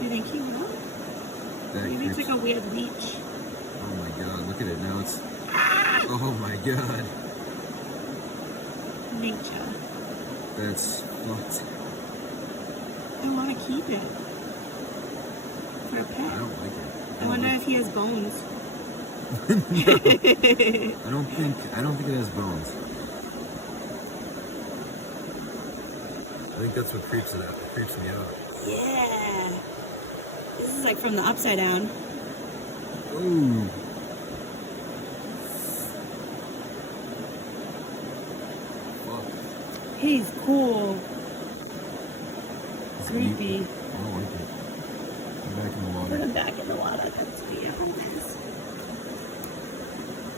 You think he will? Maybe it's like a weird leech. Oh my god, look at it now. It's. Oh my god. Nature. That's fucked. I want to keep it. For a pet. I don't like it. I wonder if he has bones. No. I don't think it has bones. I think that's what creeps me out. Yeah. This is like from the upside down. Ooh. Fuck. He's cool. It's Creepy. I don't like it. Get back in the water. Put him back in the water. That's the honest.